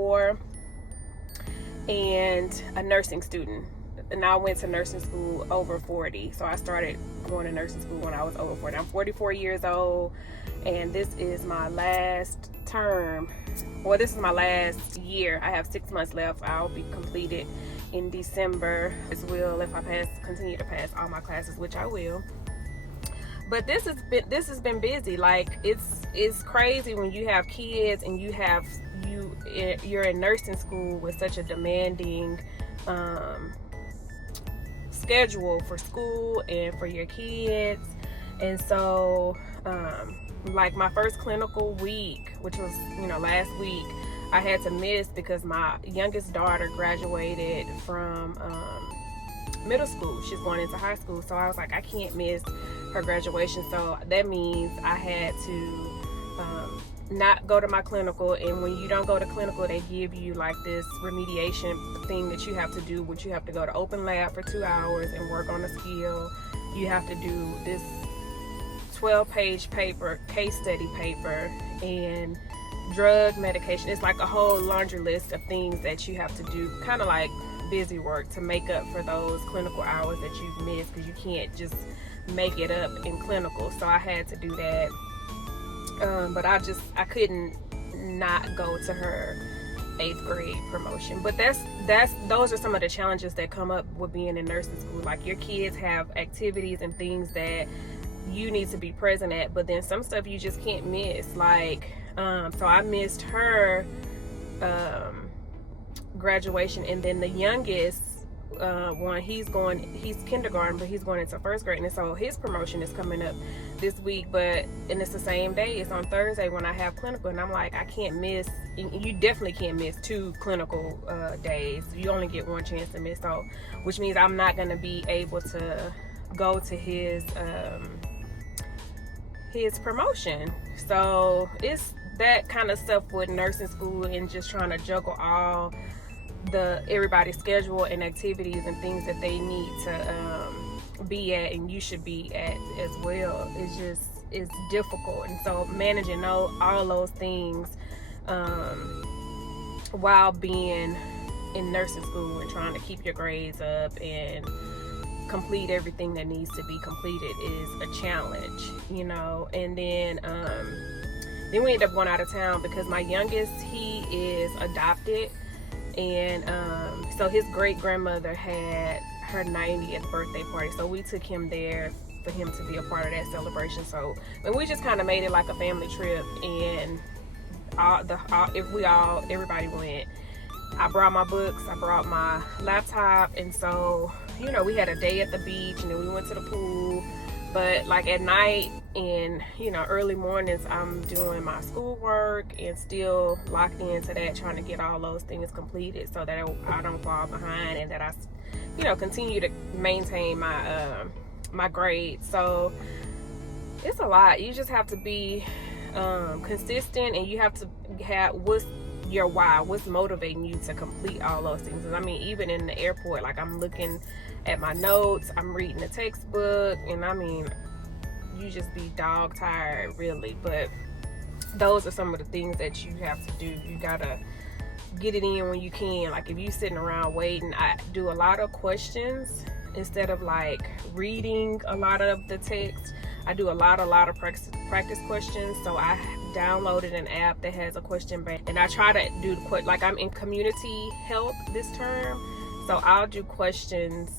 34 and a nursing student. And I went to nursing school over 40. So I started going to nursing school when I was over 40. I'm 44 years old, and this is my last term. Well, this is my last year. I have 6 months left. I'll be completed in December as well if I continue to pass all my classes, which I will. But this has been busy. Like, it's crazy when you have kids and you're in nursing school with such a demanding schedule for school and for your kids. And so like my first clinical week, which was last week, I had to miss because my youngest daughter graduated from middle school. She's going into high school, so I was like, I can't miss her graduation. So that means I had to not go to my clinical. And when you don't go to clinical, they give you like this remediation thing that you have to do, which you have to go to open lab for 2 hours and work on a skill. You have to do this 12-page paper, case study paper, and drug medication. It's like a whole laundry list of things that you have to do, kind of like busy work, to make up for those clinical hours that you've missed, because you can't just make it up in clinical. So I had to do that. But I couldn't not go to her 8th grade promotion. But those are some of the challenges that come up with being in nursing school. Like, your kids have activities and things that you need to be present at, but then some stuff you just can't miss. Like, so I missed her graduation, and then the youngest one, he's kindergarten, but he's going into 1st grade, and so his promotion is coming up this week. And it's the same day. It's on Thursday when I have clinical, and I'm like, I can't miss. You definitely can't miss 2 clinical days. You only get 1 chance to miss, so which means I'm not going to be able to go to his promotion. So it's that kind of stuff with nursing school, and just trying to juggle all everybody's schedule and activities and things that they need to be at, and you should be at as well. It's difficult. And so managing all those things while being in nursing school and trying to keep your grades up and complete everything that needs to be completed is a challenge, And then we ended up going out of town because my youngest, he is adopted, and so his great-grandmother had her 90th birthday party, so we took him there for him to be a part of that celebration. So, and we just kind of made it like a family trip, and everybody went. I brought my books, I brought my laptop, and so we had a day at the beach, and then we went to the pool. But like at night and early mornings, I'm doing my schoolwork and still locked into that, trying to get all those things completed so that I don't fall behind, and that I continue to maintain my my grades. So it's a lot. You just have to be consistent, and you have to have what's your why, what's motivating you to complete all those things. I mean, even in the airport, like, I'm looking at my notes, I'm reading the textbook, and I mean, you just be dog tired, really. But those are some of the things that you have to do. You gotta get it in when you can. Like, if you sitting around waiting, I do a lot of questions instead of like reading a lot of the text. I do a lot of practice questions. So I downloaded an app that has a question bank, and I try to do like, I'm in community health this term, so I'll do questions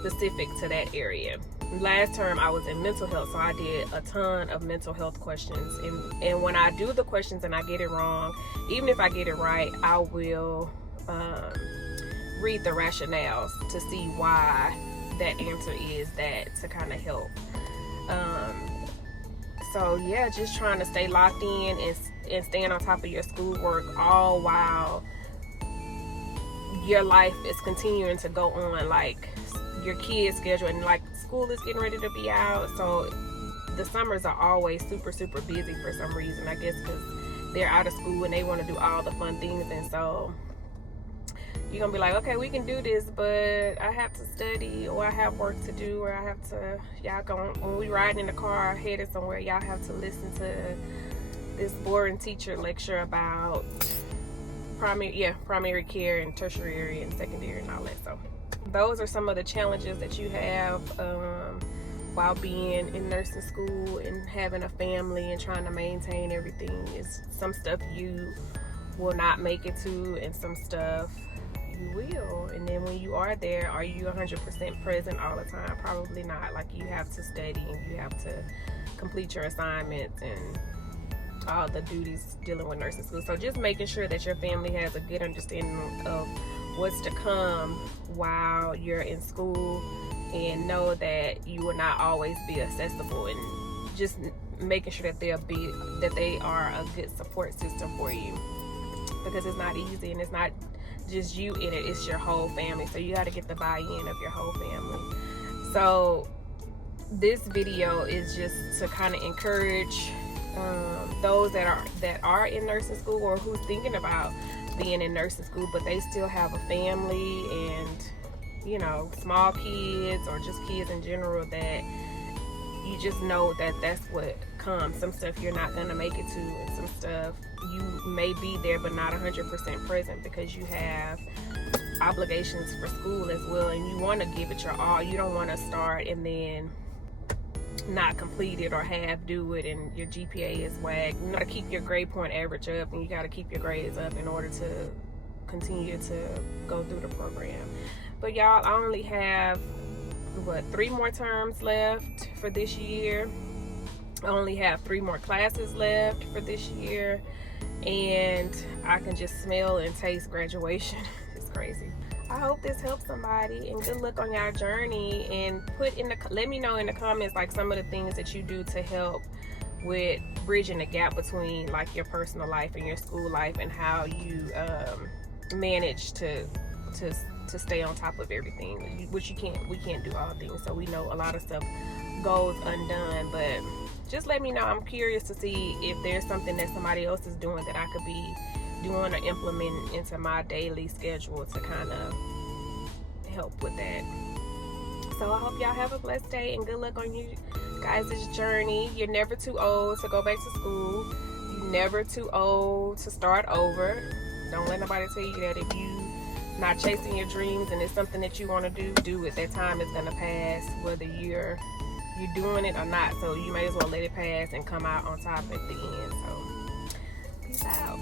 specific to that area. Last term I was in mental health, so I did a ton of mental health questions, and when I do the questions and I get it wrong, even if I get it right, I will read the rationales to see why that answer is that, to kind of help. So yeah, just trying to stay locked in and staying on top of your schoolwork, all while your life is continuing to go on, like your kids' schedule, and like school is getting ready to be out. So the summers are always super busy for some reason, I guess because they're out of school and they want to do all the fun things. And so you're gonna be like, okay, we can do this, but I have to study, or I have work to do, or I have to, when we ride in the car headed somewhere, y'all have to listen to this boring teacher lecture about primary care and tertiary and secondary and all that. So those are some of the challenges that you have while being in nursing school and having a family and trying to maintain everything. Is some stuff you will not make it to, and some stuff you will. And then when you are there, are you 100% present all the time? Probably not. Like, you have to study and you have to complete your assignments and all the duties dealing with nursing school. So just making sure that your family has a good understanding of what's to come while you're in school, and know that you will not always be accessible, and just making sure that they are a good support system for you, because it's not easy, and it's not just you in it, it's your whole family. So you got to get the buy-in of your whole family. So this video is just to kind of encourage those that are in nursing school, or who's thinking about being in nursing school but they still have a family and, you know, small kids or just kids in general, that you just know that that's what comes. Some stuff you're not going to make it to, and some stuff you may be there but not 100% present because you have obligations for school as well, and you want to give it your all. You don't want to start and then not complete it or half do it and your GPA is whack. You got to keep your grade point average up, and you got to keep your grades up in order to continue to go through the program. But y'all, I only have 3 more terms left for this year. I only have 3 more classes left for this year, and I can just smell and taste graduation. It's crazy. I hope this helps somebody, and good luck on your journey. And let me know in the comments like some of the things that you do to help with bridging the gap between like your personal life and your school life, and how you manage to stay on top of everything, which we can't do all things, so we know a lot of stuff goes undone. But just let me know. I'm curious to see if there's something that somebody else is doing that I could be doing or implementing into my daily schedule to kind of help with that. So I hope y'all have a blessed day, and good luck on you guys' journey. You're never too old to go back to school. You're never too old to start over. Don't let nobody tell you that. If you not chasing your dreams and it's something that you want to do it. That time is gonna pass, whether you're doing it or not. So you may as well let it pass and come out on top at the end. So peace out.